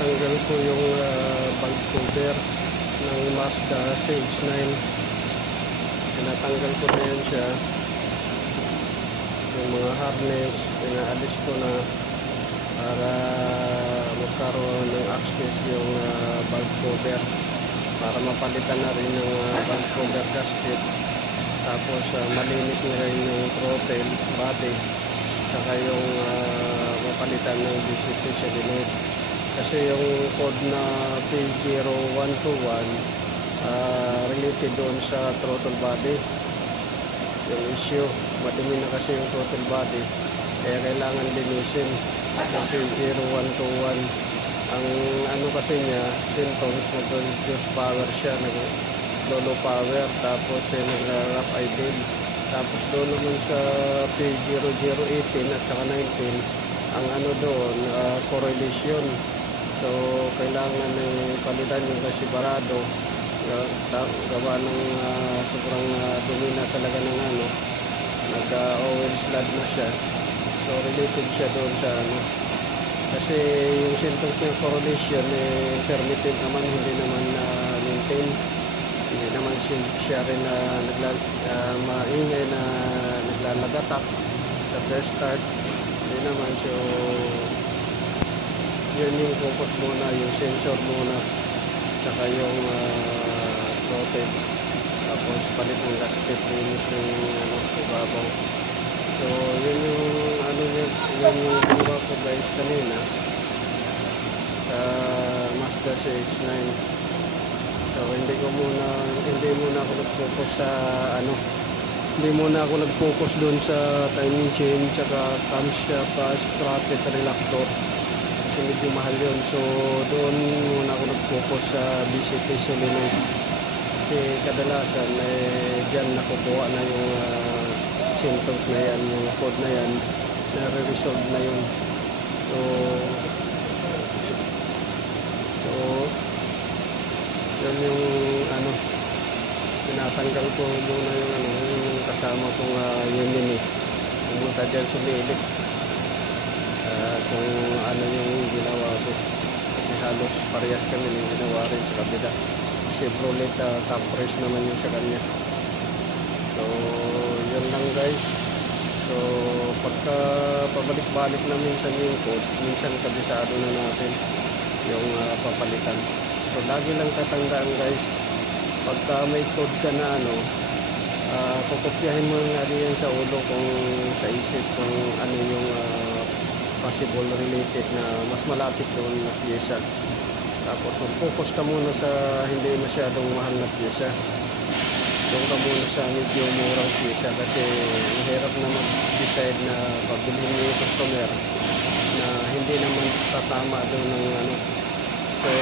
tinatanggal ko yung valve cover ng Mazda CX-9. Tinatanggal ko na yan siya, yung mga harness inaalis ko na para magkaroon ng access yung valve cover, para mapalitan na rin yung valve cover gasket. Tapos malinis na rin yung throttle body, saka yung mapalitan ng BCT solenoid. Kasi yung code na P0121 related doon sa throttle body yung issue. Madumi na kasi yung throttle body, kaya kailangan linisin yung P0121. Ang ano kasi niya, symptoms, nag-reduce power siya, nag-low power, tapos nag-wrap idle. Tapos doon naman sa P0018 at saka 19, ang ano doon, correlation. So kailangan palitan yung kasibarado, gawa ng sobrang dumi na talaga ng ano, nag-oil slud na siya. So related siya doon sa ano, kasi yung symptoms ng correlation intermittent naman, hindi naman maintain. Hindi naman siya rin na maingay na naglalagatak sa first start. Hindi naman. So yun yung focus muna, yung sensor muna, tsaka yung throttle. Tapos palit ng gasket, linis yung ano, ibabaw. So yun yung ano, yun yung ginawa ko guys kanina sa Mazda CX-9. So hindi muna ako nag-focus sa ano, hindi muna ako nag-focus doon sa timing chain tsaka camshaft sprocket reluctor, kasi medyo mahal yun. So doon muna ako nag-focus sa BCT solenoid, kasi kadalasan dyan nakukuha na yung symptoms na yan, yung code na yan, na-resolve na yun. So yun yung ano, tinatanggal ko muna yung ano, yung kasama kong Yemeni, pumunta dyan sumilit kung ano yung ginawa ko, kasi halos parehas kami yung ginawa rin sa kabila. Chevrolet Caprice naman yung sa kanya. So yun lang guys. So pagka pabalik-balik na minsan yung code, minsan kabisado na natin yung papalitan. So lagi lang tatandaan guys, pagka may code ka na ano, kukopyahin mo nga yan sa ulo, kung sa isip, kung ano yung possible related na mas malapit doon na pyesa. Tapos mag-focus ka muna sa hindi masyadong mahal na pyesa. Doon ka muna sa medyo murang pyesa, kasi mahirap na mag-decide na pabili mo yung customer na hindi naman tatama doon ng ano. So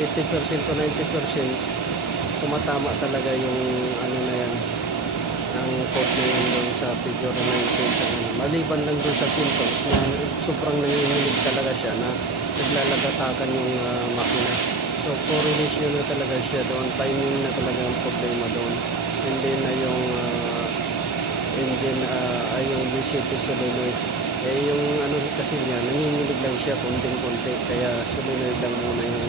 80% to 90% tumatama talaga yung ano na yan, ang code na yan doon sa figure 19. Maliban lang doon sa symptoms na sobrang nanginginig talaga siya, na naglalagatakan yung makina. So correlation na talaga siya doon, timing na talaga ang problema doon, hindi na yung engine ay yung BCT solenoid. Yung ano kasi niya, nanginginig lang siya konting-konti, kaya solenoid lang muna yung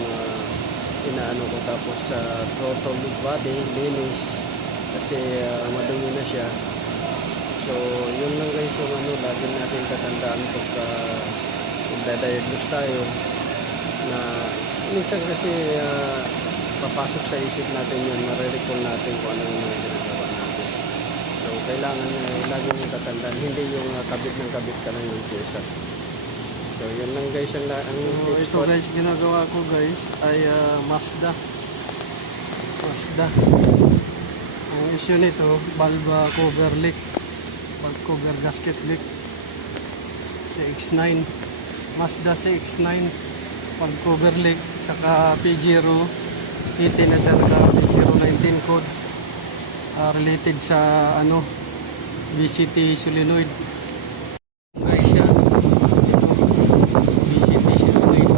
inaano ko. Tapos sa throttle body, linis, kasi madumi na siya. So yun lang guys yung ano, lagi natin tatandaan pagka magdadiagnose tayo, na minsan kasi papasok sa isip natin yun, marirecall natin kung ano yung mga ginagawa natin. So kailangan lagi mong tatandaan, hindi yung kabit ng kabit ka lang yung pyesa. So yun lang guys ang so ito guys, ginagawa ko guys ay Mazda. Ang issue nito, valve cover leak, valve cover gasket leak. CX-9, Mazda CX-9 valve cover leak, tsaka P018 at saka P019 code related sa ano, BCT solenoid. Guys yan, BCT solenoid,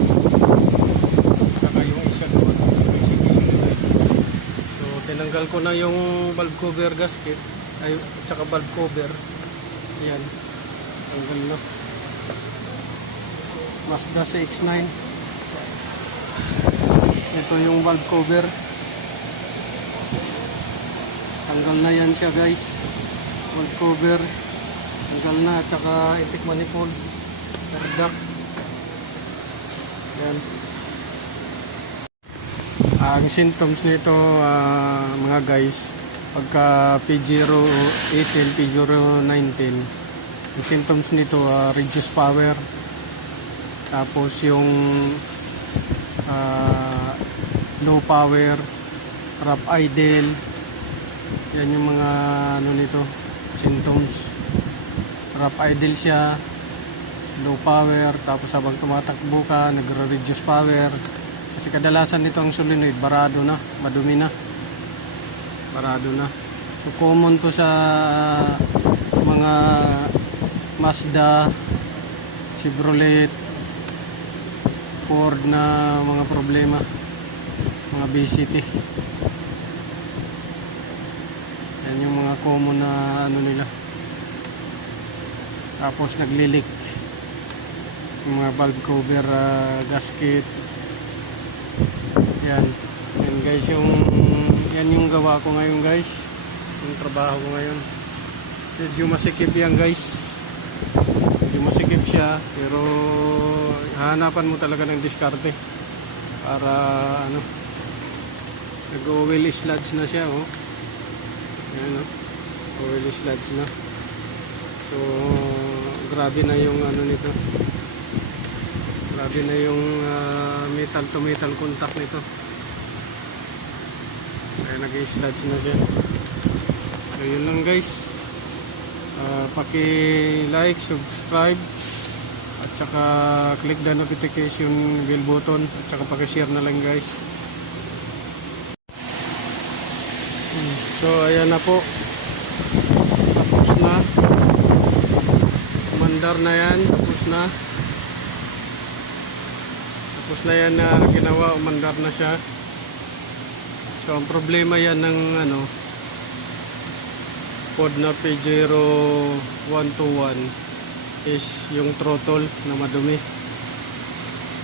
saka yung isa doon, BCT solenoid. So tinanggal ko na yung valve cover gasket, ay tsaka valve cover. Yan, tanggal na. Mazda CX-9. Ito yung valve cover. Tanggal na yan siya guys. Valve cover. Tanggal na. At saka intake manifold. Air duct. Yan. Ang symptoms nito mga guys, pagka P018, P019, ang symptoms nito reduce power, tapos yung low power, rough idle, yan yung mga ano nito, symptoms. Rough idle siya, low power, tapos habang tumatakbo ka, nagre-reduce power. Kasi kadalasan nito ang solenoid, barado na, madumi na. Barado na. So common to sa mga Mazda, Chevrolet, Ford na mga problema, mga BCT. Yan yung mga common na ano nila. Tapos naglilik yung mga valve cover, gasket. Yan guys, yan yung gawa ko ngayon guys, yung trabaho ko ngayon. Medyo masikip yan guys, medyo masikip siya, pero hahanapan mo talaga ng diskarte para ano, nag-oil sludge na siya, oh. Yan, oh. Oil sludge na. So grabe na yung ano nito, grabe na yung metal to metal contact nito. Kaya nag-sludge na siya. So yun lang guys. Paki-like, subscribe, at saka click the notification bell button, at saka paki-share na lang guys. So ayan na po. Tapos na. Mandar na yan. Tapos na. Tapos na yan na ginawa, umandar na siya. So ang problema yan ng ano, Ford na P0121 is yung throttle na madumi.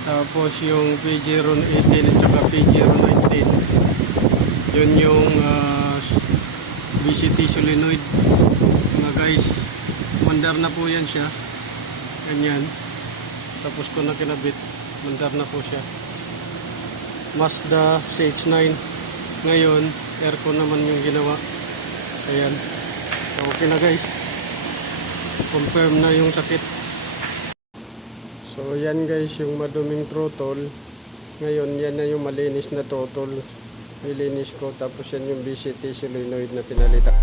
Tapos yung P018 at saka P019, yun yung BCT solenoid. Mga guys, umandar na po yan siya. Ganyan. Tapos ko na kinabit, mandar na po siya. Mazda CX-9. Ngayon, aircon naman yung ginawa. Ayan. So, okay na guys. Confirm na yung sakit. So, yan guys, yung maduming throttle. Ngayon, yan na yung malinis na throttle. Nilinis ko. Tapos yan yung BCT solenoid na pinalitan.